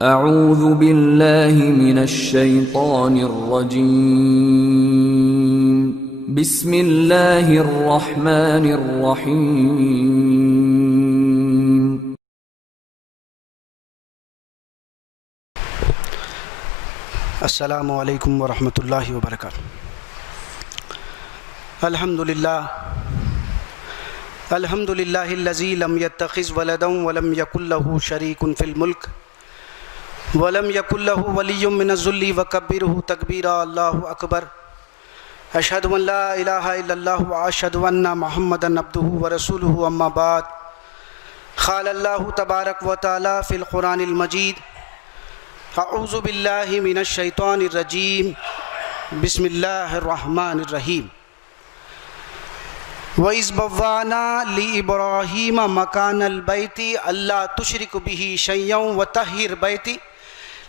اعوذ باللہ من الشیطان الرجیم بسم اللہ الرحمن الرحیم السلام علیکم ورحمۃ اللہ وبرکاتہ۔ الحمد للہ الذی لم یتخذ ولدا ولم یکن له شریک فی الملک ولم یکن له ولی من الذل وکبرہ تکبیرا۔ اللہ اکبر۔ اشہد ان لا الہ الا اللہ واشہد ان محمدا عبدہ ورسولہ، اما بعد۔ قال اللہ تبارک و تعالی فی القرآن المجید: اعوذ باللہ من الشیطان الرجیم، بسم اللہ الرحمن الرحیم۔ وَإِذْ بَوَّأْنَا لِإِبْرَاهِيمَ مَكَانَ الْبَيْتِ أَلَّا تُشْرِكْ بِهِ شَيْئًا وَطَهِّرْ بَيْتِي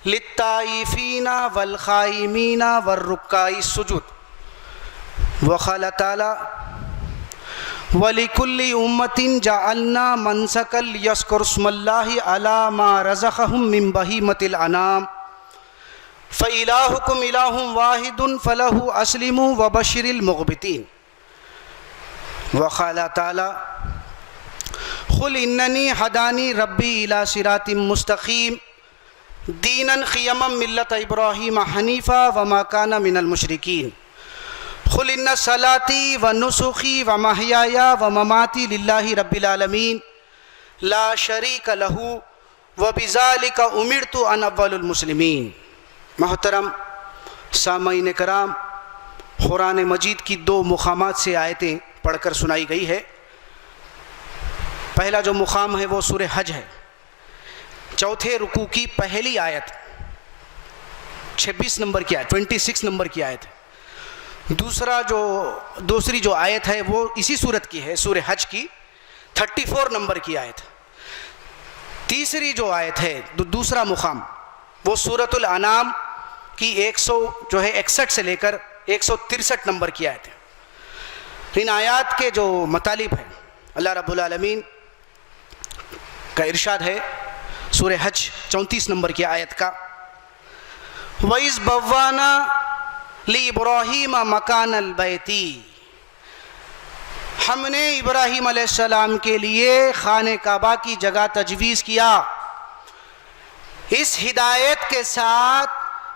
لِلطَّائِفِينَ وَالْقَائِمِينَ وَالرُّكَّعِ السُّجُودِ۔ وقال تعالی: وَلِكُلِّ أُمَّةٍ جَعَلْنَا مَنسَكًا لِيَذْكُرُوا اسْمَ اللَّهِ عَلَى مَا رَزَقَهُم مِّن بَهِيمَةِ الْأَنْعَامِ فَإِلَٰهُكُمْ إِلَٰهٌ وَاحِدٌ فَلَهُ أَسْلِمُوا وَبَشِّرِ الْمُخْبِتِينَ۔ وقال تعالی: قل اننی ہدانی ربی الی صراط مستقیم دینا قیما ملۃ ابراہیم حنیفا وما کان من المشرکین۔ قل ان صلاتی ونسخی ومحیای ومماتی للہ رب العالمین لا شریک لہ وبذالک امرت انا اول المسلمین۔ محترم سامعین کرام، قرآن مجید کی دو مقامات سے آیتیں پڑھ کر سنائی گئی ہے۔ پہلا جو مقام ہے وہ سورہ حج ہے، چوتھے رکوع کی پہلی آیت 26 نمبر کی آیت 26 نمبر کی آیت ہے۔ دوسری جو آیت ہے وہ اسی صورت کی ہے، سورہ حج کی 34 نمبر کی آیت۔ تیسری جو آیت ہے، دوسرا مقام، وہ سورۃ الانعام کی 161 سے لے کر 163 نمبر کی آیت ہے۔ ان آیات کے جو مطالب ہیں، اللہ رب العالمین کا ارشاد ہے سورہ حج 34 نمبر کی آیت کا: وَإِذْ بَوَّأْنَا لِإِبْرَاهِيمَ مَكَانَ الْبَيْتِ، ہم نے ابراہیم علیہ السلام کے لیے خانہ کعبہ کی جگہ تجویز کیا، اس ہدایت کے ساتھ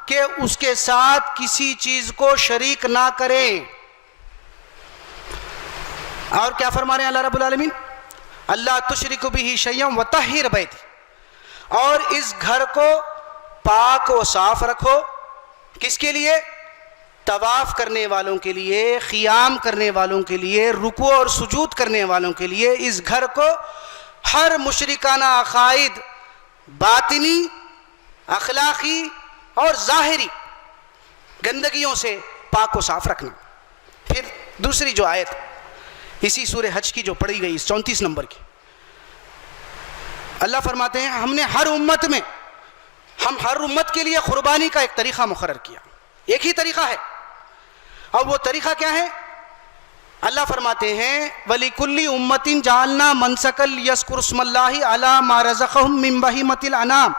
کہ اس کے ساتھ کسی چیز کو شریک نہ کریں۔ اور کیا فرما رہے ہیں اللہ رب العالمین؟ اللہ تشرک بہ شیئا وطہر بیتی، اور اس گھر کو پاک و صاف رکھو۔ کس کے لیے؟ طواف کرنے والوں کے لیے، قیام کرنے والوں کے لیے، رکوع اور سجود کرنے والوں کے لیے۔ اس گھر کو ہر مشرکانہ عقائد، باطنی، اخلاقی اور ظاہری گندگیوں سے پاک و صاف رکھنا۔ پھر دوسری جو آیت اسی سورہ حج کی جو پڑھی گئی 34 نمبر کی، اللہ فرماتے ہیں ہم ہر امت کے لیے قربانی کا ایک طریقہ مقرر کیا، ایک ہی طریقہ ہے۔ اور وہ طریقہ کیا ہے؟ اللہ فرماتے ہیں وَلِكُلِّ أُمَّةٍ جَعَلْنَا مَنسَكًا لِيَذْكُرُوا اسْمَ اللَّهِ عَلَى مَا رَزَقَهُم مِّن بَهِيمَةِ الْأَنْعَامِ۔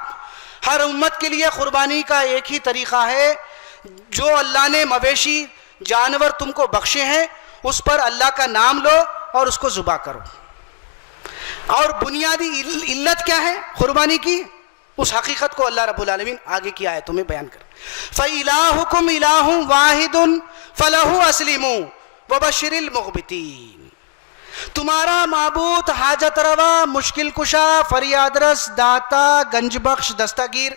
ہر امت کے لیے قربانی کا ایک ہی طریقہ ہے، جو اللہ نے مویشی جانور تم کو بخشے ہیں اس پر اللہ کا نام لو اور اس کو ذبح کرو۔ اور بنیادی علت کیا ہے قربانی کی؟ اس حقیقت کو اللہ رب العالمین آگے کی آیتوں میں بیان کر: فَإِلَٰهُكُمْ إِلَٰهٌ وَاحِدٌ فَلَهُ أَسْلِمُوا وَبَشِّرِ الْمُخْبِتِينَ۔ تمہارا معبود حاجت روا، مشکل کشا، فریاد رس، داتا، گنج بخش، دستگیر،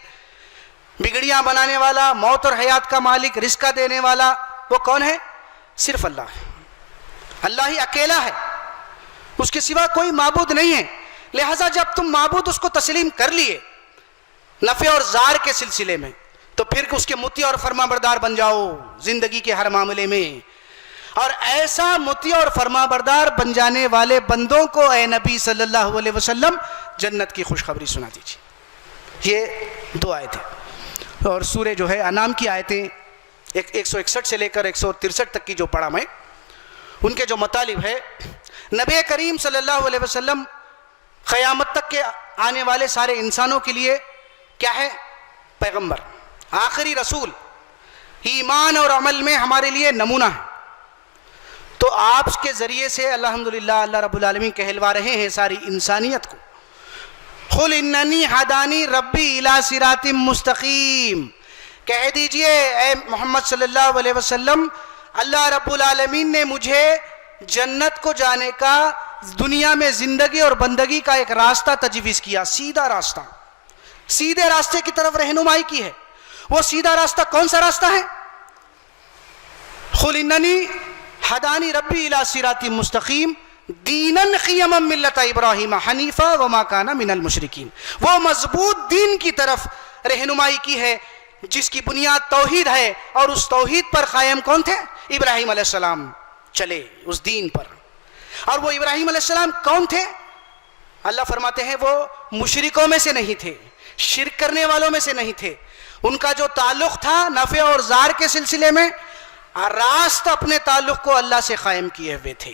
بگڑیاں بنانے والا، موت اور حیات کا مالک، رزق دینے والا، وہ کون ہے؟ صرف اللہ ہے۔ اللہ ہی اکیلا ہے، اس کے سوا کوئی معبود نہیں ہے۔ لہٰذا جب تم معبود اس کو تسلیم کر لیے نفع اور ضار کے سلسلے میں، تو پھر اس کے مطیع اور فرما بردار بن جاؤ زندگی کے ہر معاملے میں۔ اور ایسا مطیع اور فرما بردار بن جانے والے بندوں کو اے نبی صلی اللہ علیہ وسلم جنت کی خوشخبری سنا دیجیے۔ یہ دو آیتیں، اور سورہ جو ہے انعام کی آیتیں 161 سے لے کر 163 تک کی جو پڑھا میں، ان کے جو مطالب ہے، نبی کریم صلی اللہ علیہ وسلم قیامت تک کے آنے والے سارے انسانوں کے لیے کیا ہے؟ پیغمبر، آخری رسول، ایمان اور عمل میں ہمارے لیے نمونہ ہے. تو آپ کے ذریعے سے الحمدللہ اللہ رب العالمین کہلوا رہے ہیں ساری انسانیت کو، قل اننی ہدانی ربی الی صراط مستقیم. کہہ دیجئے اے محمد صلی اللہ علیہ وسلم، اللہ رب العالمین نے مجھے جنت کو جانے کا، دنیا میں زندگی اور بندگی کا ایک راستہ تجویز کیا، سیدھا راستہ، سیدھے راستے کی طرف رہنمائی کی ہے. وہ سیدھا راستہ کون سا راستہ ہے؟ قل اننی ہدانی ربی الی صراط مستقیم دینا قیما ملت ابراہیم حنیفا وما کان من المشرکین. وہ مضبوط دین کی طرف رہنمائی کی ہے جس کی بنیاد توحید ہے، اور اس توحید پر قائم کون تھے؟ ابراہیم علیہ السلام چلے اس دین پر. اور وہ ابراہیم علیہ السلام کون تھے؟ اللہ فرماتے ہیں وہ مشرکوں میں سے نہیں تھے، شرک کرنے والوں میں سے نہیں تھے. ان کا جو تعلق تھا نفع اور ضار کے سلسلے میں، راست اپنے تعلق کو اللہ سے قائم کیے ہوئے تھے.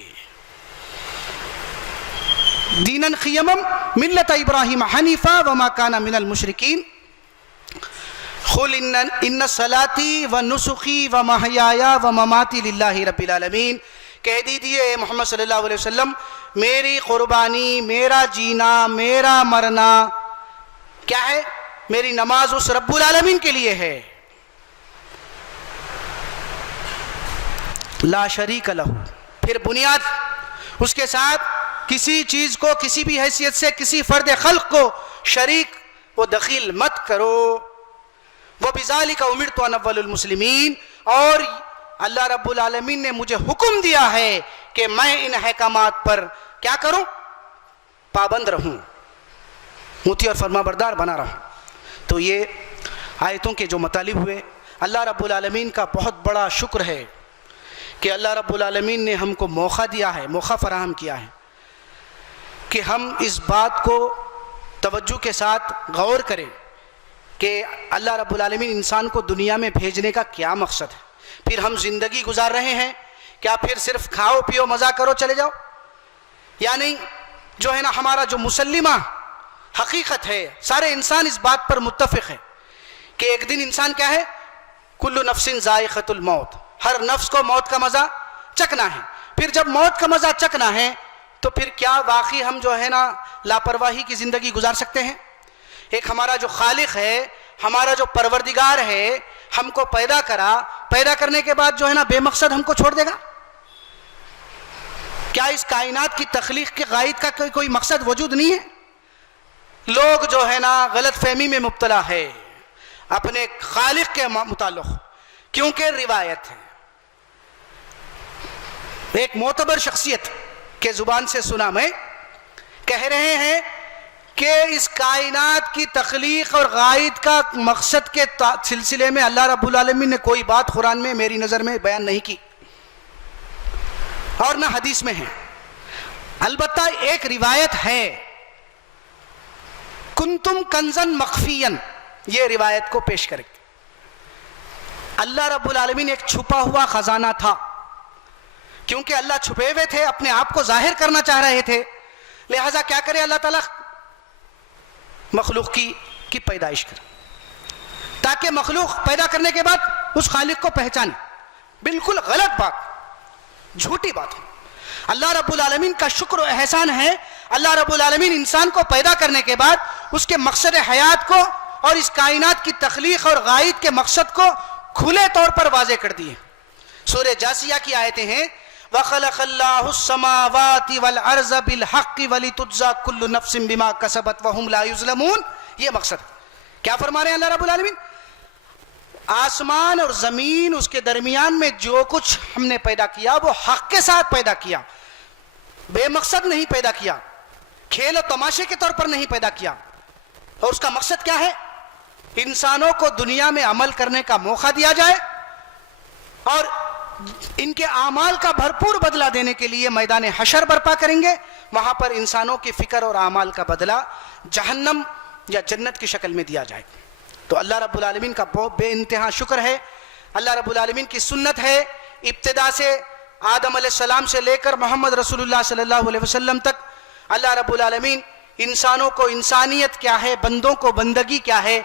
دینن قیما ملت ابراہیم حنیفا وما کان من المشرکین. قل ان صلاتی و نسخی و محیایا و مماتی للہ رب العالمین. کہہ دیجئے محمد صلی اللہ علیہ وسلم، میری قربانی، میرا جینا، میرا مرنا کیا ہے؟ میری نماز اس رب العالمین کے لیے ہے، لا شریک لہ. پھر بنیاد اس کے ساتھ کسی چیز کو کسی بھی حیثیت سے کسی فرد خلق کو شریک و دخیل مت کرو. وَبِذَلِكَ أُمِرْتُ أَنَّ أَوَّلَ الْمُسْلِمِينَ. اور اللہ رب العالمین نے مجھے حکم دیا ہے کہ میں ان احکامات پر کیا کروں؟ پابند رہوں، مطیع اور فرما بردار بنا رہوں. تو یہ آیتوں کے جو مطالب ہوئے، اللہ رب العالمین کا بہت بڑا شکر ہے کہ اللہ رب العالمین نے ہم کو موقع دیا ہے، موقع فراہم کیا ہے کہ ہم اس بات کو توجہ کے ساتھ غور کریں کہ اللہ رب العالمین انسان کو دنیا میں بھیجنے کا کیا مقصد ہے. پھر ہم زندگی گزار رہے ہیں، کیا پھر صرف کھاؤ پیو مزہ کرو چلے جاؤ؟ یا نہیں، جو ہے نا ہمارا جو مسلمہ حقیقت ہے، سارے انسان اس بات پر متفق ہے کہ ایک دن انسان کیا ہے؟ کل نفس ذائقۃ الموت، ہر نفس کو موت کا مزہ چکنا ہے. پھر جب موت کا مزہ چکنا ہے تو پھر کیا واقعی ہم جو ہے نا لاپرواہی کی زندگی گزار سکتے ہیں؟ ایک ہمارا جو خالق ہے، ہمارا جو پروردگار ہے، ہم کو پیدا کرا، پیدا کرنے کے بعد جو ہے نا بے مقصد ہم کو چھوڑ دے گا؟ کیا اس کائنات کی تخلیق کے غائب کا کوئی مقصد وجود نہیں ہے؟ لوگ جو ہے نا غلط فہمی میں مبتلا ہے اپنے خالق کے متعلق، کیونکہ روایت ہے، ایک معتبر شخصیت کے زبان سے سنا، میں کہہ رہے ہیں کہ اس کائنات کی تخلیق اور غائب کا مقصد کے سلسلے میں اللہ رب العالمین نے کوئی بات قرآن میں میری نظر میں بیان نہیں کی اور نہ حدیث میں ہے. البتہ ایک روایت ہے، کنتم کنزن مخفین، یہ روایت کو پیش کریں. اللہ رب العالمین ایک چھپا ہوا خزانہ تھا، کیونکہ اللہ چھپے ہوئے تھے، اپنے آپ کو ظاہر کرنا چاہ رہے تھے، لہذا کیا کرے اللہ تعالیٰ؟ مخلوق کی پیدائش کرے تاکہ مخلوق پیدا کرنے کے بعد اس خالق کو پہچانے. بالکل غلط بات، جھوٹی بات ہے. اللہ رب العالمین کا شکر و احسان ہے، اللہ رب العالمین انسان کو پیدا کرنے کے بعد اس کے مقصد حیات کو اور اس کائنات کی تخلیق اور غائب کے مقصد کو کھلے طور پر واضح کر دیے. سورہ جاسیہ کی آیتیں ہیں، وَخَلَقَ اللَّهُ السَّمَاوَاتِ وَالْأَرْضَ بِالْحَقِّ وَلِتُجْزَى كُلُّ نَفْسٍ بِمَا كَسَبَتْ وَهُمْ لَا يُظْلَمُونَ. یہ مقصد کیا فرما رہے ہیں اللہ رب العالمین؟ آسمان اور زمین، اس کے درمیان میں جو کچھ ہم نے پیدا کیا وہ حق کے ساتھ پیدا کیا، بے مقصد نہیں پیدا کیا، کھیل و تماشے کے طور پر نہیں پیدا کیا. اور اس کا مقصد کیا ہے؟ انسانوں کو دنیا میں عمل کرنے کا موقع دیا جائے اور ان کے اعمال کا بھرپور بدلہ دینے کے لیے میدان حشر برپا کریں گے. وہاں پر انسانوں کی فکر اور اعمال کا بدلہ جہنم یا جنت کی شکل میں دیا جائے. تو اللہ رب العالمین کا بہت بے انتہا شکر ہے. اللہ رب العالمین کی سنت ہے ابتدا سے آدم علیہ السلام سے لے کر محمد رسول اللہ صلی اللہ علیہ وسلم تک اللہ رب العالمین انسانوں کو انسانیت کیا ہے، بندوں کو بندگی کیا ہے،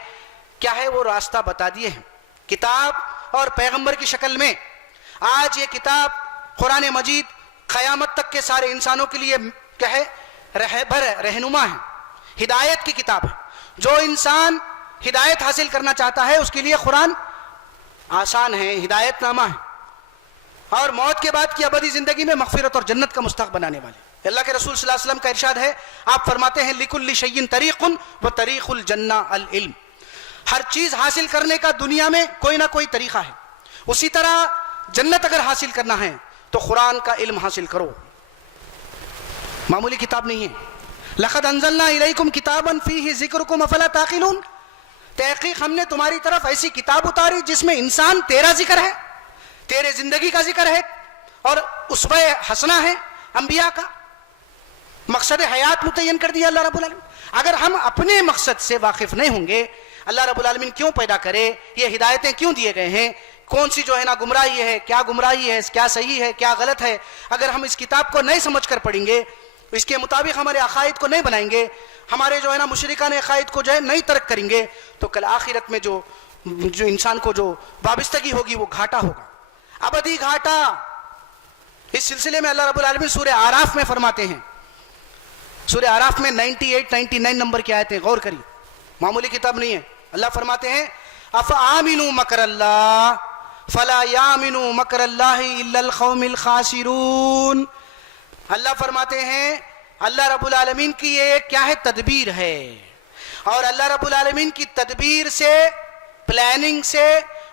کیا ہے وہ راستہ بتا دیے ہیں کتاب اور پیغمبر کی شکل میں. آج یہ کتاب قرآن مجید قیامت تک کے سارے انسانوں کے لیے کیا ہے؟ رہبر ہے، رہنما ہے، ہدایت کی کتاب ہے. جو انسان ہدایت حاصل کرنا چاہتا ہے اس کے لیے قرآن آسان ہے، ہدایت نامہ ہے، اور موت کے بعد کی ابدی زندگی میں مغفرت اور جنت کا مستحق بنانے والے. اللہ کے رسول صلی اللہ علیہ وسلم کا ارشاد ہے، آپ فرماتے ہیں لِكُلِّ شَيْءٍ طَرِيقٌ وَطَرِيقُ الْجَنَّةِ الْعِلْمُ. ہر چیز حاصل کرنے کا دنیا میں کوئی نہ کوئی طریقہ ہے. اسی طرح جنت اگر حاصل کرنا ہے تو قرآن کا علم حاصل کرو. معمولی کتاب نہیں ہے. لَقَدْ أَنزَلْنَا إِلَيْكُمْ كِتَابًا فِيهِ ذِكْرُكُمْ أَفَلَا تَعْقِلُونَ. تحقیق ہم نے تمہاری طرف ایسی کتاب اتاری جس میں انسان تیرا ذکر ہے، تیرے زندگی کا ذکر ہے، اور اسوہ حسنہ ہے انبیاء کا. مقصد حیات متعین کر دیا اللہ رب العالمین. اگر ہم اپنے مقصد سے واقف نہیں ہوں گے، اللہ رب العالمین کیوں پیدا کرے، یہ ہدایتیں کیوں دیے گئے ہیں، کون سی جو ہے نا گمراہی ہے، کیا گمراہی ہے، کیا صحیح ہے، کیا غلط ہے، اگر ہم اس کتاب کو نہیں سمجھ کر پڑھیں گے، اس کے مطابق ہمارے عقائد کو نہیں بنائیں گے، ہمارے جو ہے نا مشرکان عقائد کو جو ہے نہیں ترک کریں گے، تو کل آخرت میں جو انسان کو جو وابستگی ہوگی وہ گھاٹا ہوگا، ابدی گھاٹا. اس سلسلے میں اللہ رب العالمین سورہ اعراف میں فرماتے ہیں، سورہ اعراف میں 98 99 نمبر کی آیتیں غور کری، معمولی کتاب نہیں ہے. اللہ فرماتے ہیں افآمنوا مکر اللہ فلا یامن مکر اللہ الا القوم الخاسرون. اللہ فرماتے ہیں اللہ رب العالمین کی یہ کیا ہے؟ تدبیر ہے. اور اللہ رب العالمین کی تدبیر سے، پلاننگ سے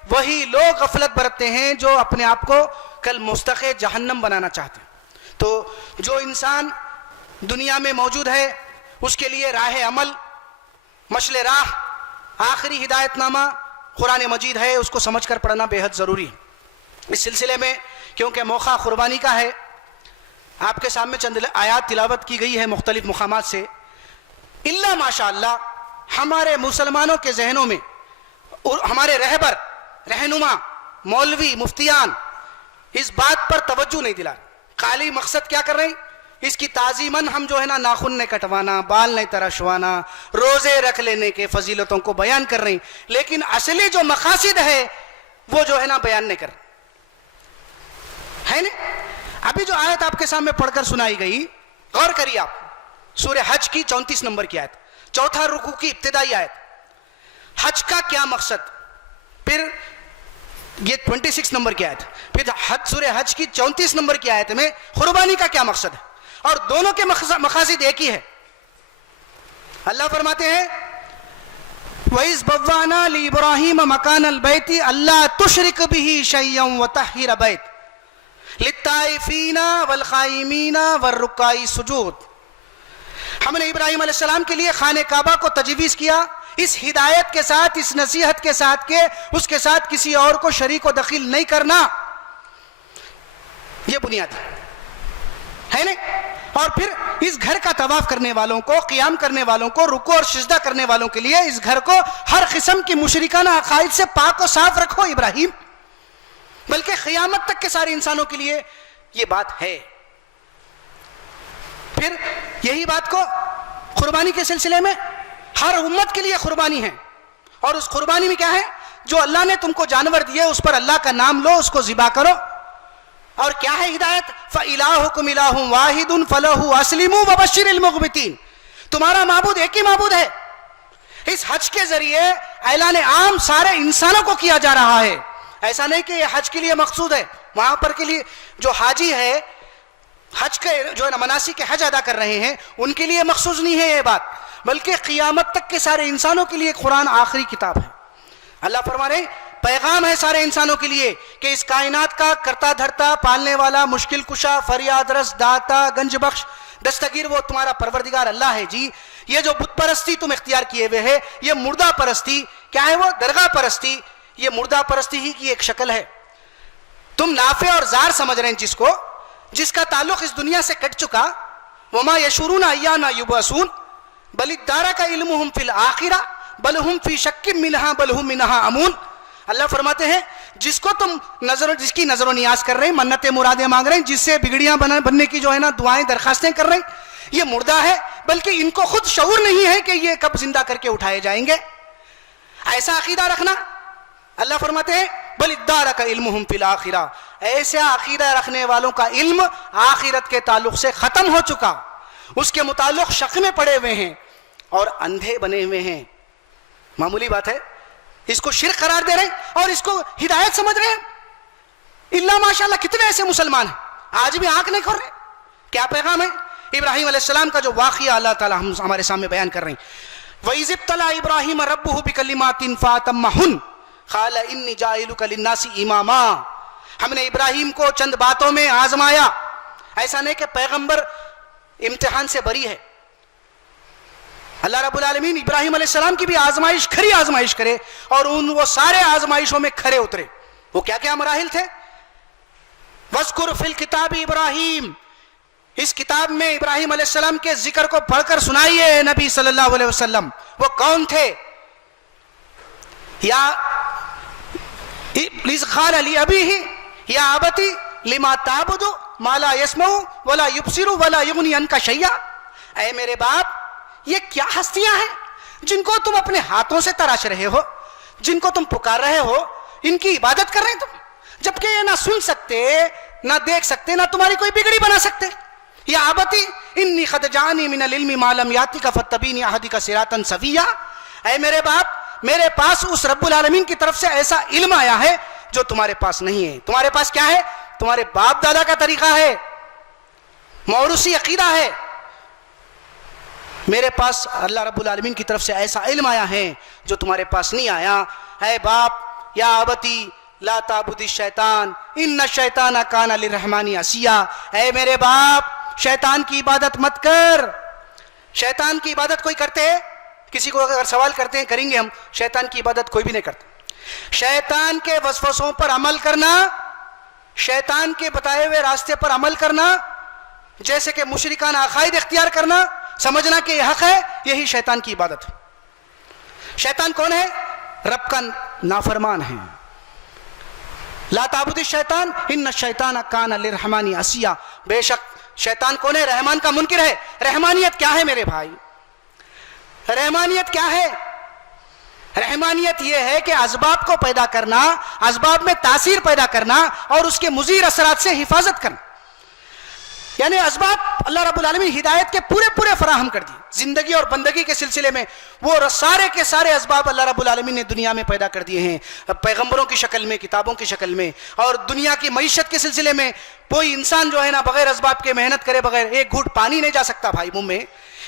وہی لوگ غفلت برتتے ہیں جو اپنے آپ کو کل مستحق جہنم بنانا چاہتے ہیں. تو جو انسان دنیا میں موجود ہے اس کے لیے راہ عمل، مشل راہ، آخری ہدایت نامہ قرآن مجید ہے، اس کو سمجھ کر پڑھنا بے حد ضروری ہے. اس سلسلے میں کیونکہ موقع قربانی کا ہے، آپ کے سامنے چند آیات تلاوت کی گئی ہے مختلف مقامات سے. اللہ ماشاء اللہ ہمارے مسلمانوں کے ذہنوں میں ہمارے رہبر، رہنما، مولوی، مفتیان اس بات پر توجہ نہیں دلا. خالی مقصد کیا کر رہے ہیں؟ اس کی تعظیماً ہم جو ہے نا ناخن نہیں کٹوانا، بال نہیں تراشوانا، روزے رکھ لینے کے فضیلتوں کو بیان کر رہے ہیں، لیکن اصلی جو مقاصد ہے وہ جو ہے نا بیان نہیں کر ہے نا. ابھی جو آیت آپ کے سامنے پڑھ کر سنائی گئی، غور کریے آپ، سورہ حج کی 34 نمبر کی آیت، چوتھا رکوع کی ابتدائی آیت. حج کا کیا مقصد؟ پھر یہ 26 نمبر کی آیت، پھر سورہ حج کی 34 نمبر کی آیت میں قربانی کا کیا مقصد ہے؟ اور دونوں کے مقاصد ایک ہی ہے. اللہ فرماتے ہیں وَإِذْ بَوَّأْنَا لِإِبْرَاهِيمَ مَكَانَ الْبَيْتِ أَلَّا تُشْرِكْ بِهِ شَيْئًا وَطَهِّرَ بَيْتَ لِلطَّائِفِينَ وَالْقَائِمِينَ وَالرُّكَّعِ السُّجُودِ. ہم نے ابراہیم علیہ السلام کے لیے خانہ کعبہ کو تجویز کیا اس ہدایت کے ساتھ، اس نصیحت کے ساتھ کہ اس کے ساتھ کسی اور کو شریک و دخیل نہیں کرنا. یہ بنیاد ہے نا. اور پھر اس گھر کا طواف کرنے والوں کو، قیام کرنے والوں کو، رکوع اور سجدہ کرنے والوں کے لیے اس گھر کو ہر قسم کی مشرکانہ عقائد سے پاک و صاف رکھو ابراہیم. بلکہ قیامت تک کے سارے انسانوں کے لیے یہ بات ہے. پھر یہی بات کو قربانی کے سلسلے میں ہر امت کے لیے قربانی ہے، اور اس قربانی میں کیا ہے؟ جو اللہ نے تم کو جانور دیے اس پر اللہ کا نام لو، اس کو ذبح کرو. اور کیا ہے ہدایت؟ فَإِلَٰهُكُمْ إِلَٰهٌ وَاحِدٌ فَلَهُ أَسْلِمُوا وَبَشِّرِ الْمُخْبِتِينَ. تمہارا معبود ایک ہی معبود ہے. اس حج کے ذریعے اعلان عام سارے انسانوں کو کیا جا رہا ہے. ایسا نہیں کہ یہ حج کے لیے مقصود ہے، وہاں پر کے لیے جو حاجی ہے حج کے جو ہے نا مناسک حج ادا کر رہے ہیں ان کے لیے مخصوص نہیں ہے یہ بات، بلکہ قیامت تک کے سارے انسانوں کے لیے قرآن آخری کتاب ہے. اللہ فرما رہے ہیں پیغام ہے سارے انسانوں کے لیے کہ اس کائنات کا کرتا دھرتا، پالنے والا، مشکل کشا، فریاد رس، داتا، گنج بخش، دستگیر وہ تمہارا پروردگار اللہ ہے. جی یہ جو بت پرستی تم اختیار کیے ہوئے ہے، یہ مردہ پرستی کیا ہے؟ وہ درگاہ پرستی، یہ مردہ پرستی ہی کی ایک شکل ہے. تم نافع اور زار سمجھ رہے ہیں جس کا تعلق اس دنیا سے کٹ چکا. وما یشعرون ایانا یبعثون بل ادارک علمہم فی الآخرہ بل ہم فی شک منہا بل ہم منہا امون. اللہ فرماتے ہیں جس کی نظر و نیاز کر رہے ہیں، منتیں مرادیں مانگ رہے ہیں، جس سے بگڑیاں بننے کی جو ہے نا دعائیں درخواستیں کر رہے ہیں، یہ مردہ ہے، بلکہ ان کو خود شعور نہیں ہے کہ یہ کب زندہ کر کے اٹھائے جائیں گے. ایسا عقیدہ رکھنا. اللہ فرماتے ہیں بل ادارک علمہم فی الآخرہ، ایسے عقیدہ رکھنے والوں کا علم آخرت کے تعلق سے ختم ہو چکا، اس کے متعلق شک میں پڑے ہوئے ہیں اور اندھے بنے ہوئے ہیں. معمولی بات ہے، اس کو شرک قرار دے رہے ہیں اور اس کو ہدایت سمجھ رہے ہیں. اللہ ماشاءاللہ کتنے ایسے مسلمان ہیں آج بھی آنکھ نہیں کھول رہے. کیا پیغام ہے؟ ابراہیم علیہ السلام کا جو واقعہ اللہ تعالیٰ ہم ہمارے سامنے بیان کر رہے ہیں. وَإِذِ ابْتَلَىٰ إِبْرَاهِيمَ رَبُّهُ بِكَلِمَاتٍ فَأَتَمَّهُنَّ قَالَ إِنِّي جَاعِلُكَ لِلنَّاسِ إِمَامًا. ہم نے ابراہیم کو چند باتوں میں آزمایا. ایسا نہیں کہ پیغمبر امتحان سے بری ہے. اللہ رب العالمین ابراہیم علیہ السلام کی بھی آزمائش، کھری آزمائش کرے اور وہ سارے آزمائشوں میں کھرے اترے. وہ کیا کیا مراحل تھے؟ وَاذْكُرْ فِي الْكِتَابِ إِبْرَاهِيمَ، اس کتاب میں ابراہیم علیہ السلام کے ذکر کو پڑھ کر سنائیے نبی صلی اللہ علیہ وسلم. وہ کون تھے؟ یا اذ قال لأبیہ یا ابتی لما تعبد ما لا يسمع ولا يبصر ولا یغنی عنک شیئا. اے میرے باپ، یہ کیا ہستیاں ہیں جن کو تم اپنے ہاتھوں سے تراش رہے ہو، جن کو تم پکار رہے ہو، ان کی عبادت کر رہے ہیں تم، جبکہ یہ نہ سن سکتے، نہ دیکھ سکتے، نہ تمہاری کوئی بگڑی بنا سکتے. یا ابتی انی قد جاءنی من العلم ما لم یاتک فاتبعنی اهدک صراطا سویا. اے میرے باپ، میرے پاس اس رب العالمین کی طرف سے ایسا علم آیا ہے جو تمہارے پاس نہیں ہے. تمہارے پاس کیا ہے؟ تمہارے باپ دادا کا طریقہ ہے، موروثی عقیدہ ہے. میرے پاس اللہ رب العالمین کی طرف سے ایسا علم آیا ہے جو تمہارے پاس نہیں آیا. اے باپ، یا ابتی لا تعبد الشیطان ان الشیطان کان للرحمن عصیا. اے میرے باپ، شیطان کی عبادت مت کر. شیطان کی عبادت کوئی کرتے ہے؟ کسی کو اگر سوال کرتے ہیں کریں گے ہم، شیطان کی عبادت کوئی بھی نہیں کرتا. شیطان کے وسوسوں پر عمل کرنا، شیطان کے بتائے ہوئے راستے پر عمل کرنا، جیسے کہ مشرکانہ عقائد اختیار کرنا، سمجھنا کہ یہ حق ہے، یہی شیطان کی عبادت ہے. شیطان کون ہے؟ رب کا نافرمان ہے. لا تعبد الشیطان ان الشیطان کان للرحمن عصیا. بے شک شیطان کون ہے؟ رحمان کا منکر ہے. رحمانیت کیا ہے میرے بھائی؟ رحمانیت کیا ہے؟ رحمانیت یہ ہے کہ اسباب کو پیدا کرنا، اسباب میں تاثیر پیدا کرنا اور اس کے مضر اثرات سے حفاظت کرنا. یعنی اسباب اللہ رب العالمین ہدایت کے پورے فراہم کر دی. زندگی اور بندگی کے سلسلے میں وہ سارے کے سارے اسباب اللہ رب العالمین نے دنیا میں پیدا کر دیے ہیں، پیغمبروں کی شکل میں، کتابوں کی شکل میں. اور دنیا کی معیشت کے سلسلے میں کوئی انسان جو ہے نا بغیر اسباب کے محنت کرے بغیر ایک گھونٹ پانی نہیں جا سکتا بھائی منہ میں.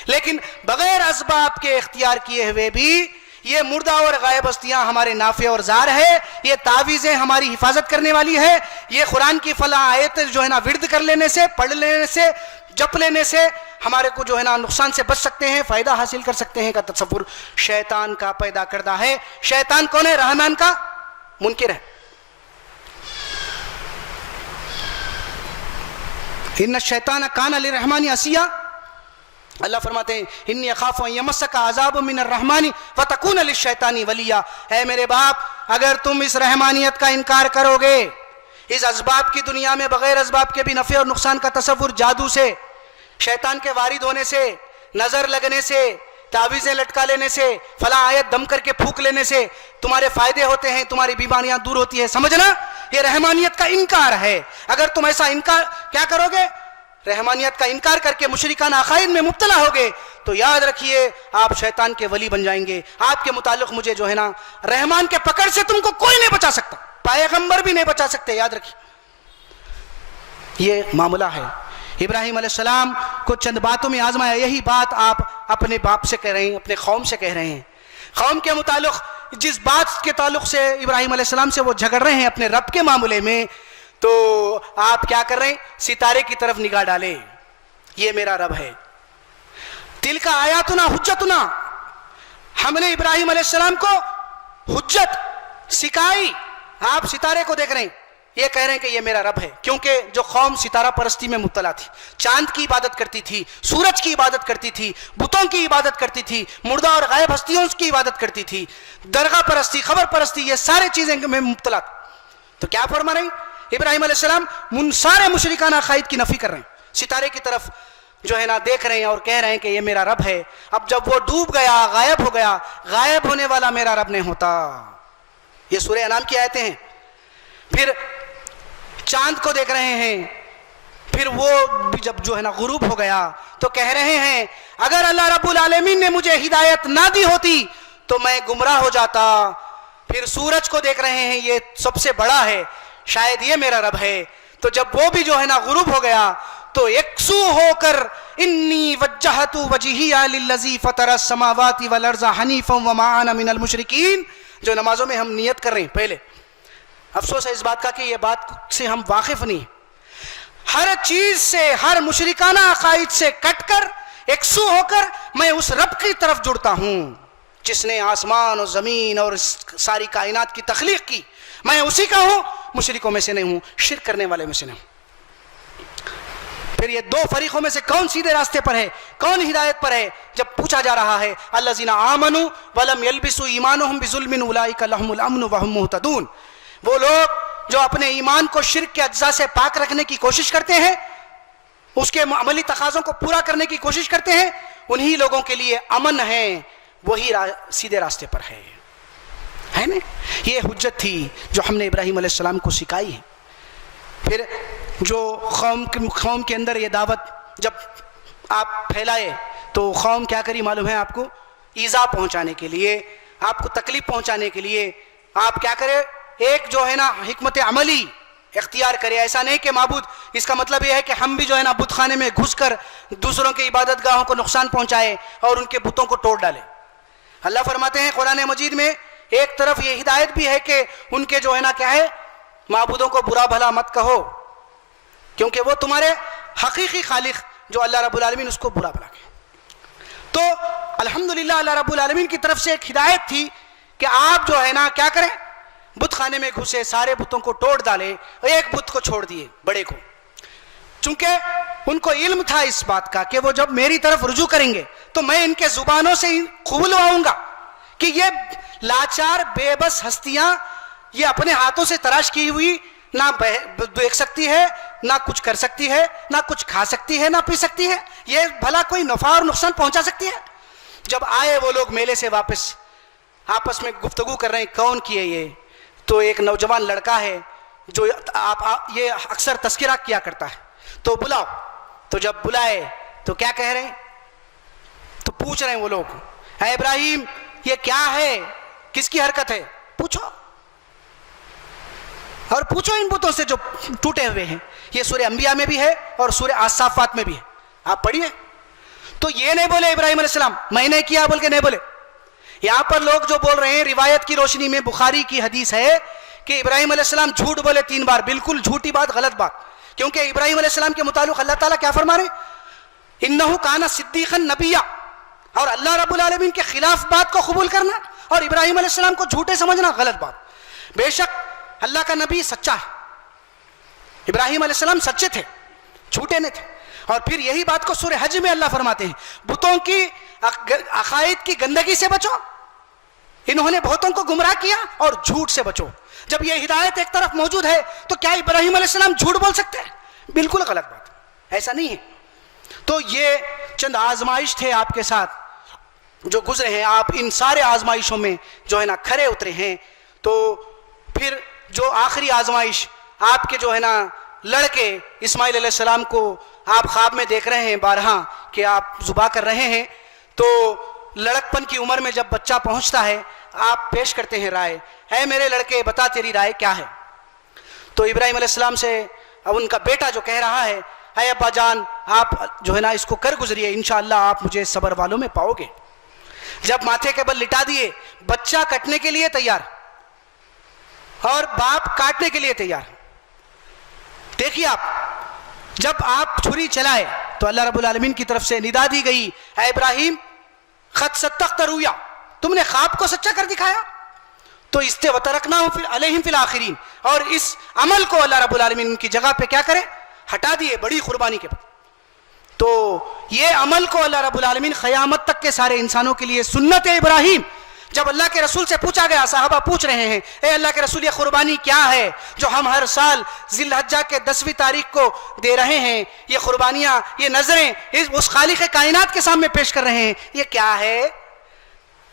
لیکن بغیر اسباب کے اختیار کیے ہوئے بھی یہ مردہ اور غائب ہستیاں ہمارے نافع اور زار ہے. یہ تعویذیں ہماری حفاظت کرنے والی ہے. یہ قرآن کی فلاں آیت جو ہے نا ورد کر لینے سے، پڑھ لینے سے، جپ لینے سے ہمارے کو جو ہے نا نقصان سے بچ سکتے ہیں، فائدہ حاصل کر سکتے ہیں کا تصور شیطان کا پیدا کردہ ہے. شیطان کون ہے؟ رحمان کا منکر ہے. ان الشیطان کان للرحمن عصیا. اللہ فرماتے ہیں انی اخاف ان یمسک عذاب من الرحمن فتکون للشیطان ولیا. اے میرے باپ، اگر تم اس رحمانیت کا انکار کرو گے، اس اسباب کی دنیا میں بغیر اسباب کے بھی نفع اور نقصان کا تصور، جادو سے، شیطان کے وارد ہونے سے، نظر لگنے سے، تعویذیں لٹکا لینے سے، فلاں آیت دم کر کے پھونک لینے سے تمہارے فائدے ہوتے ہیں، تمہاری بیماریاں دور ہوتی ہیں، سمجھنا یہ رحمانیت کا انکار ہے. اگر تم ایسا انکار کیا کرو گے؟ رحمانیت کا انکار کر کے مشرکانہ عقائد میں مبتلا ہوگے تو یاد رکھیے آپ شیطان کے ولی بن جائیں گے. آپ کے متعلق مجھے جو ہے نا رحمان کے پکڑ سے تم کو کوئی نہیں بچا سکتا، پیغمبر بھی نہیں بچا سکتے. یاد رکھیے یہ معاملہ ہے. ابراہیم علیہ السلام کو چند باتوں میں آزمایا. یہی بات آپ اپنے باپ سے کہہ رہے ہیں، اپنے قوم سے کہہ رہے ہیں. قوم کے متعلق جس بات کے تعلق سے ابراہیم علیہ السلام سے وہ جھگڑ رہے ہیں اپنے رب کے معاملے میں، تو آپ کیا کر رہے ہیں؟ ستارے کی طرف نگاہ ڈالیں. یہ میرا رب ہے. تلک آیاتنا حجتنا. ہم نے ابراہیم علیہ السلام کو حجت سکھائی. آپ ستارے کو دیکھ رہے ہیں، یہ کہہ رہے ہیں کہ یہ میرا رب ہے. کیونکہ جو قوم ستارہ پرستی میں مبتلا تھی، چاند کی عبادت کرتی تھی، سورج کی عبادت کرتی تھی، بتوں کی عبادت کرتی تھی، مردہ اور غائب ہستیوں کی عبادت کرتی تھی، درگاہ پرستی، خبر پرستی، یہ سارے چیزیں میں مبتلا تھی. تو کیا فرما رہے ہیں ابراہیم علیہ السلام؟ سارے مشرکانہ عقائد کی نفی کر رہے ہیں. ستارے کی طرف جو ہے نا دیکھ رہے ہیں اور کہہ رہے ہیں کہ یہ میرا رب ہے. اب جب وہ ڈوب گیا, غائب ہو گیا, غائب ہونے والا میرا رب نہیں ہوتا. یہ سورہ انعام کی آیتیں ہیں. پھر چاند کو دیکھ رہے ہیں, پھر وہ بھی جب جو ہے نا غروب ہو گیا تو کہہ رہے ہیں اگر اللہ رب العالمین نے مجھے ہدایت نہ دی ہوتی تو میں گمراہ ہو جاتا. پھر سورج کو دیکھ رہے ہیں, یہ سب سے بڑا ہے, شاید یہ میرا رب ہے. تو جب وہ بھی جو ہے نا غروب ہو گیا تو یکسو ہو کر انی وجہت وجہی للذی فطر السماوات والارض حنیفا وما انا من المشرکین, جو نمازوں میں ہم نیت کر رہے ہیں پہلے. افسوس ہے اس بات کا کہ یہ بات سے ہم واقف نہیں. ہر چیز سے, ہر مشرکانہ عقائد سے کٹ کر یکسو ہو کر میں اس رب کی طرف جڑتا ہوں جس نے آسمان اور زمین اور ساری کائنات کی تخلیق کی. میں اسی کا ہوں, مشرکوں میں سے نہیں ہوں, شرک کرنے والے میں سے نہیں ہوں. پھر یہ دو فریقوں میں سے کون سیدھے راستے پر ہے, کون ہدایت پر ہے؟ جب پوچھا جا رہا ہے الذین آمنوا ولم یلبسوا ایمانہم بظلم اولئک لہم الامن وہم مہتدون. وہ لوگ جو اپنے ایمان کو شرک کے اجزاء سے پاک رکھنے کی کوشش کرتے ہیں, اس کے عملی تقاضوں کو پورا کرنے کی کوشش کرتے ہیں, انہی لوگوں کے لیے امن ہے, وہی سیدھے راستے پر ہے نا. یہ حجت تھی جو ہم نے ابراہیم علیہ السلام کو سکھائی ہے. پھر جو قوم کے اندر یہ دعوت جب آپ پھیلائے تو قوم کیا کری معلوم ہے آپ کو؟ ایذا پہنچانے کے لیے, آپ کو تکلیف پہنچانے کے لیے آپ کیا کرے, ایک جو ہے نا حکمت عملی اختیار کرے. ایسا نہیں کہ معبود, اس کا مطلب یہ ہے کہ ہم بھی جو ہے نا بت خانے میں گھس کر دوسروں کے عبادت گاہوں کو نقصان پہنچائے اور ان کے بتوں کو توڑ ڈالے. اللہ فرماتے ہیں قرآن مجید میں ایک طرف یہ ہدایت بھی ہے کہ ان کے جو ہے نا کیا ہے, معبودوں کو برا بھلا مت کہو, کیونکہ وہ تمہارے حقیقی خالق جو اللہ رب العالمین اس کو برا بھلا کہے. تو الحمدللہ اللہ رب العالمین کی طرف سے ایک ہدایت تھی کہ آپ جو ہے نا کیا کریں, بت خانے میں گھسے, سارے بتوں کو توڑ ڈالے, ایک بت کو چھوڑ دیے بڑے کو. چونکہ ان کو علم تھا اس بات کا کہ وہ جب میری طرف رجوع کریں گے تو میں ان کے زبانوں سے کھولواؤں گا کہ یہ لاچار بے بس ہستیاں یہ اپنے ہاتھوں سے تراش کی ہوئی نہ دیکھ سکتی ہے, نہ کچھ کر سکتی ہے, نہ کچھ کھا سکتی ہے, نہ پی سکتی ہے, یہ بھلا کوئی نفع اور نقصان پہنچا سکتی ہے. جب آئے وہ لوگ میلے سے واپس, آپس میں گفتگو کر رہے ہیں کون کیے یہ, تو ایک نوجوان لڑکا ہے جو یہ اکثر تذکرہ کیا کرتا ہے, تو بلاؤ. تو جب بلائے تو کیا کہہ رہے ہیں, تو پوچھ رہے ہیں وہ لوگ اے ابراہیم یہ کیا ہے, کس کی حرکت ہے, پوچھو اور پوچھو ان بتوں سے جو ٹوٹے ہوئے ہیں. یہ سورہ انبیاء میں بھی ہے اور سورہ الصافات میں بھی ہے, آپ پڑھیے. تو یہ نہیں بولے ابراہیم علیہ السلام میں نے کیا بول کے نہیں بولے. یہاں پر لوگ جو بول رہے ہیں روایت کی روشنی میں بخاری کی حدیث ہے کہ ابراہیم علیہ السلام جھوٹ بولے 3 بار, بالکل جھوٹی بات, غلط بات. کیونکہ ابراہیم علیہ السلام کے متعلق اللہ تعالیٰ کیا فرما رہے, انہو کانا صدیقا نبیا, اور اللہ رب العالمین کے خلاف بات کو قبول کرنا اور ابراہیم علیہ السلام کو جھوٹے سمجھنا غلط بات. بے شک اللہ کا نبی سچا ہے, ابراہیم علیہ السلام سچے تھے, جھوٹے نہیں تھے. اور پھر یہی بات کو سورہ حج میں اللہ فرماتے ہیں بتوں کی عقائد کی گندگی سے بچو, انہوں نے بہتوں کو گمراہ کیا, اور جھوٹ سے بچو. جب یہ ہدایت ایک طرف موجود ہے تو کیا ابراہیم علیہ السلام جھوٹ بول سکتے ہیں؟ بالکل غلط بات, ایسا نہیں ہے. تو یہ چند آزمائش تھے آپ کے ساتھ جو گزرے ہیں, آپ ان سارے آزمائشوں میں جو ہے نا کھرے اترے ہیں. تو پھر جو آخری آزمائش آپ کے جو ہے نا لڑکے اسماعیل علیہ السلام کو آپ خواب میں دیکھ رہے ہیں بارہا کہ آپ ذبح کر رہے ہیں, تو لڑکپن کی عمر میں جب بچہ پہنچتا ہے آپ پیش کرتے ہیں رائے, اے میرے لڑکے بتا تیری رائے کیا ہے. تو ابراہیم علیہ السلام سے اب ان کا بیٹا جو کہہ رہا ہے اے ابا جان آپ جو ہے نا اس کو کر گزریے, انشاءاللہ آپ مجھے صبر والوں میں پاؤ گے. جب ماتھے کے بل لٹا دیے, بچہ کٹنے کے لیے تیار اور باپ کاٹنے کے لیے تیار. دیکھیے آپ جب آپ چھری چلائے تو اللہ رب العالمین کی طرف سے ندا دی گئی اے ابراہیم قد صدقت رؤیا, تم نے خواب کو سچا کر دکھایا. تو وترکناہم علیہم فی الآخرین, اور اس عمل کو اللہ رب العالمین ان کی جگہ پہ کیا کرے, ہٹا دیے بڑی قربانی کے بعد. تو یہ عمل کو اللہ رب العالمین قیامت تک کے سارے انسانوں کے لیے سنت ابراہیم جب اللہ کے رسول سے پوچھا گیا، صحابہ پوچھ رہے ہیں اے اللہ کے رسول یہ قربانی کیا ہے جو ہم ہر سال ذی الحجہ کے 10ویں تاریخ کو دے رہے ہیں، یہ قربانیاں، یہ نظریں اس خالق کائنات کے سامنے پیش کر رہے ہیں، یہ کیا ہے؟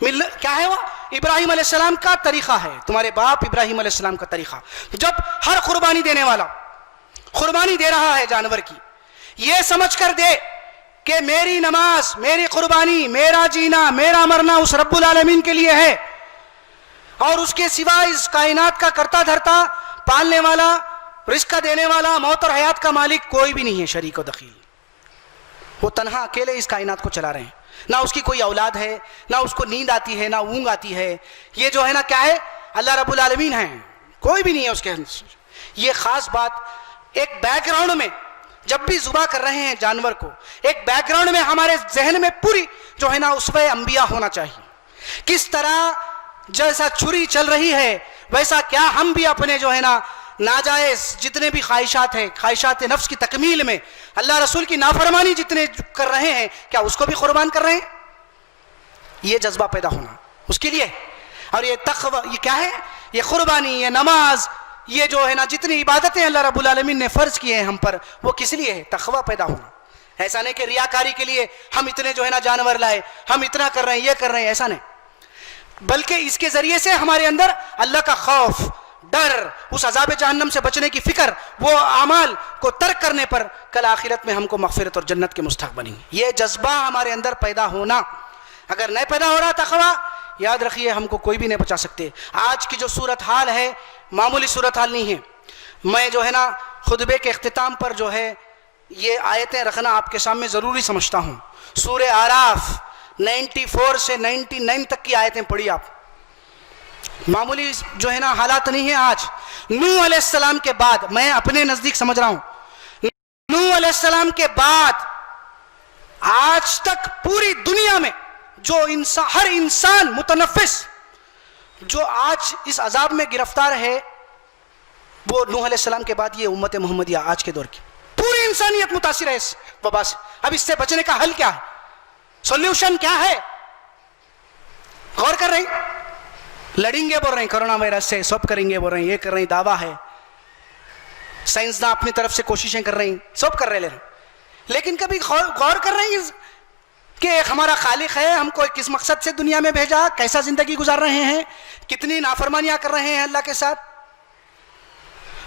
کیا ہے وہ؟ ابراہیم علیہ السلام کا طریقہ ہے، تمہارے باپ ابراہیم علیہ السلام کا طریقہ۔ جب ہر قربانی دینے والا قربانی دے رہا ہے جانور کی، یہ سمجھ کر دے کہ میری نماز، میری قربانی، میرا جینا، میرا مرنا اس رب العالمین کے لیے ہے، اور اس کے سوا اس کائنات کا کرتا دھرتا، پالنے والا، رزق دینے والا، موت اور حیات کا مالک کوئی بھی نہیں ہے شریک و دخیل۔ وہ تنہا اکیلے اس کائنات کو چلا رہے ہیں، نہ اس کی کوئی اولاد ہے، نہ اس کو نیند آتی ہے، نہ اونگ آتی ہے، یہ جو ہے نا کیا ہے؟ اللہ رب العالمین ہے، کوئی بھی نہیں ہے اس کے اندر۔ یہ خاص بات ایک بیک گراؤنڈ میں جب بھی ذبح کر رہے ہیں جانور کو، ایک بیک گراؤنڈ میں ہمارے ذہن میں پوری جو ہے نا اسوہ انبیاء ہونا چاہیے۔ کس طرح جیسا چھری چل رہی ہے ویسا کیا ہم بھی اپنے جو ہے نا ناجائز جتنے بھی خواہشات ہیں، خواہشات نفس کی تکمیل میں اللہ رسول کی نافرمانی جتنے کر رہے ہیں، کیا اس کو بھی قربان کر رہے ہیں؟ یہ جذبہ پیدا ہونا اس کے لیے، اور یہ تقوی، یہ کیا ہے؟ یہ قربانی، یہ نماز، یہ جو ہے نا جتنی عبادتیں اللہ رب العالمین نے فرض کیے ہیں ہم پر، وہ کس لیے ہے؟ تقوی پیدا ہونا۔ ایسا نہیں کہ ریاکاری کے لیے ہم اتنے جو ہے نا جانور لائے، ہم اتنا کر رہے ہیں، یہ کر رہے ہیں، ایسا نہیں، بلکہ اس کے ذریعے سے ہمارے اندر اللہ کا خوف، ڈر، اس عذاب جہنم سے بچنے کی فکر، وہ اعمال کو ترک کرنے پر کل آخرت میں ہم کو مغفرت اور جنت کے مستحق بنیں گے۔ یہ جذبہ ہمارے اندر پیدا ہونا، اگر نہیں پیدا ہو رہا تقوی، یاد رکھیے ہم کو کوئی بھی نہیں بچا سکتے۔ آج کی جو صورتحال ہے معمولی صورتحال نہیں ہے۔ میں جو ہے نا خطبے کے اختتام پر جو ہے یہ آیتیں رکھنا آپ کے سامنے ضروری سمجھتا ہوں۔ سورہ اعراف 94 سے 99 تک کی آیتیں پڑھی آپ، معمولی جو ہے نا حالات نہیں ہیں۔ آج نوح علیہ السلام کے بعد، میں اپنے نزدیک سمجھ رہا ہوں، نوح علیہ السلام کے بعد آج تک پوری دنیا میں جو ہر انسان متنفس جو آج اس عذاب میں گرفتار ہے، وہ نوح علیہ السلام کے بعد یہ امت محمدیہ آج کے دور کی پوری انسانیت متاثر ہے اس وبا سے۔ اب اس سے بچنے کا حل کیا ہے؟ سولوشن کیا ہے؟ غور کر رہے ہیں؟ لڑیں گے بول رہے ہیں کرونا وائرس سے، سب کریں گے بول رہے ہیں، یہ کر رہے ہیں، دعویٰ ہے، سائنسداں اپنی طرف سے کوششیں کر رہے ہیں، سب کر رہے ہیں، لیکن کبھی غور کر رہے ہیں کہ ایک ہمارا خالق ہے، ہم کو کس مقصد سے دنیا میں بھیجا، کیسا زندگی گزار رہے ہیں، کتنی نافرمانیاں کر رہے ہیں اللہ کے ساتھ۔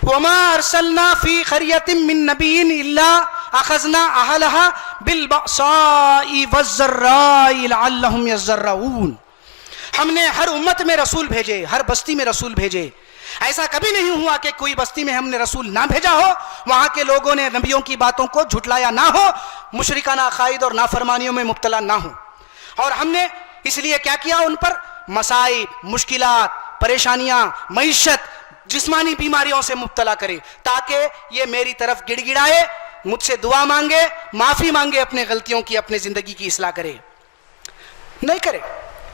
وَمَا أَرْسَلْنَا فِي قَرْيَةٍ مِّن نَّبِيٍّ إِلَّا أَخَذْنَا أَهْلَهَا بِالْبَأْسَاءِ وَالضَّرَّاءِ لَعَلَّهُمْ يَضَّرَّعُونَ۔ ہم نے ہر امت میں رسول بھیجے، ہر بستی میں رسول بھیجے، ایسا کبھی نہیں ہوا کہ کوئی بستی میں ہم نے رسول نہ بھیجا ہو، وہاں کے لوگوں نے نبیوں کی باتوں کو جھٹلایا نہ ہو، مشرکانہ عقائد اور نافرمانیوں میں مبتلا نہ ہو۔ اور ہم نے اس لیے کیا کیا؟ ان پر مصائب، مشکلات، پریشانیاں، معیشت، جسمانی بیماریوں سے مبتلا کرے، تاکہ یہ میری طرف گڑ گڑائے، مجھ سے دعا مانگے، معافی مانگے، اپنے غلطیوں کی، اپنے زندگی کی اصلاح کرے۔ نہیں کرے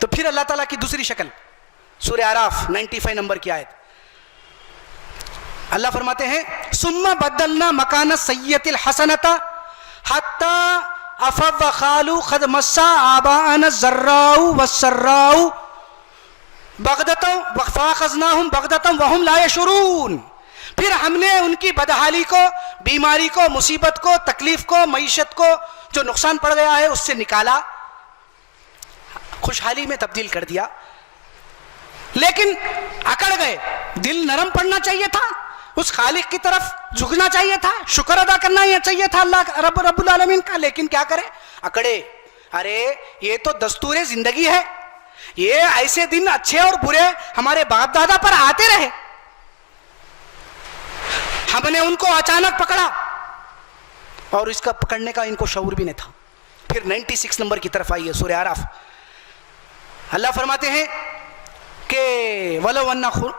تو پھر اللہ تعالیٰ کی دوسری شکل، سورہ اعراف 95 نمبر کی آیت، اللہ فرماتے ہیں ثم بدلنا مکان السیئۃ الحسنۃ حتی عفوا وقالوا قد مس آباءنا الضراء والسراء بغتة فأخذناهم بغتة وهم لا يشعرون۔ پھر ہم نے ان کی بدحالی کو، بیماری کو، مصیبت کو، تکلیف کو، معیشت کو، جو نقصان پڑ گیا ہے اس سے نکالا، خوشحالی میں تبدیل کر دیا، لیکن اکڑ گئے۔ دل نرم پڑنا چاہیے تھا، اس خالق کی طرف جھکنا چاہیے تھا، شکر ادا کرنا چاہیے تھا اللہ رب العالمین کا، لیکن کیا کرے؟ اکڑے۔ ارے یہ تو دستور زندگی ہے، یہ ایسے دن اچھے اور برے ہمارے باپ دادا پر آتے رہے، ہم نے ان کو اچانک پکڑا اور اس کا پکڑنے کا ان کو شعور بھی نہیں تھا۔ پھر 96 نمبر کی طرف آئیے، سورہ اعراف، اللہ فرماتے ہیں کہ وَلَوْ أَنَّهُمْ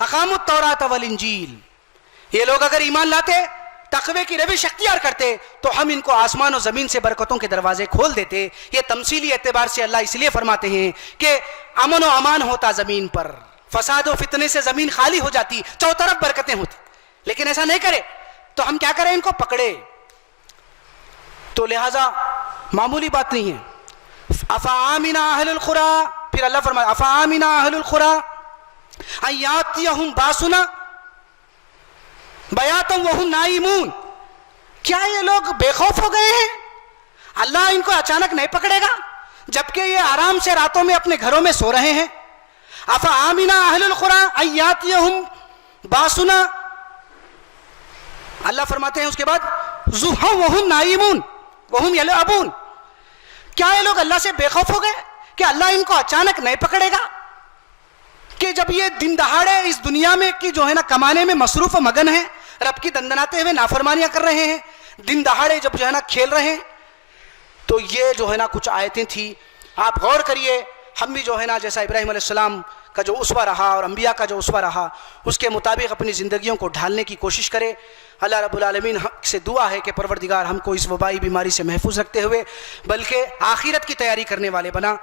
أَقَامُوا التَّوْرَاةَ وَالْإِنْجِيلَ، یہ لوگ اگر ایمان لاتے، تقوی کی روش اختیار کرتے، تو ہم ان کو آسمان و زمین سے برکتوں کے دروازے کھول دیتے۔ یہ تمثیلی اعتبار سے اللہ اس لیے فرماتے ہیں کہ امن و امان ہوتا زمین پر، فساد و فتنے سے زمین خالی ہو جاتی، چوطرف برکتیں ہوتی، لیکن ایسا نہیں کرے تو ہم کیا کریں؟ ان کو پکڑے۔ تو لہٰذا معمولی بات نہیں ہے، افآمن اہل القری، پھر اللہ فرمایا افآمن اہل القری ان یاتیہم باسنا بیاتا وہم نائمون، کیا یہ لوگ بے خوف ہو گئے ہیں؟ اللہ ان کو اچانک نہیں پکڑے گا جبکہ یہ آرام سے راتوں میں اپنے گھروں میں سو رہے ہیں؟ افآمن اہل القری ان یاتیہم باسنا، اللہ فرماتے ہیں اس کے بعد ضحی وہم نائمون وہم یلعبون، کیا یہ لوگ اللہ سے بے خوف ہو گئے کہ اللہ ان کو اچانک نہیں پکڑے گا؟ کہ جب یہ دن دہاڑے اس دنیا میں کی جو ہے نا کمانے میں مصروف و مگن ہیں، رب کی دندناتے ہوئے نافرمانیاں کر رہے ہیں، دن دہاڑے جب جو ہے نا کھیل رہے ہیں، تو یہ جو ہے نا کچھ آیتیں تھی. آپ غور کریے، ہم بھی جو ہے نا جیسا ابراہیم علیہ السلام کا جو اسوہ رہا اور انبیاء کا جو اسوہ رہا اس کے مطابق اپنی زندگیوں کو ڈھالنے کی کوشش کرے. اللہ رب العالمین سے دعا ہے کہ پروردگار ہم کو اس وبائی بیماری سے محفوظ رکھتے ہوئے بلکہ آخرت کی تیاری کرنے والے بنا،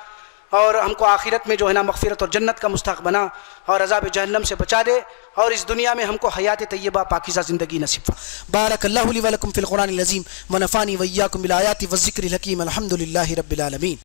اور ہم کو آخرت میں جو ہے نا مغفرت اور جنت کا مستحق بنا، اور عذاب جہنم سے بچا دے، اور اس دنیا میں ہم کو حیات طیبہ پاکیزہ زندگی نصیب فرمائے. بارک اللہ لی ولکم فی القرآن العظیم ونفعنی وإیاکم بالآیات والذکر الحکیم. الحمد للہ رب العالمین.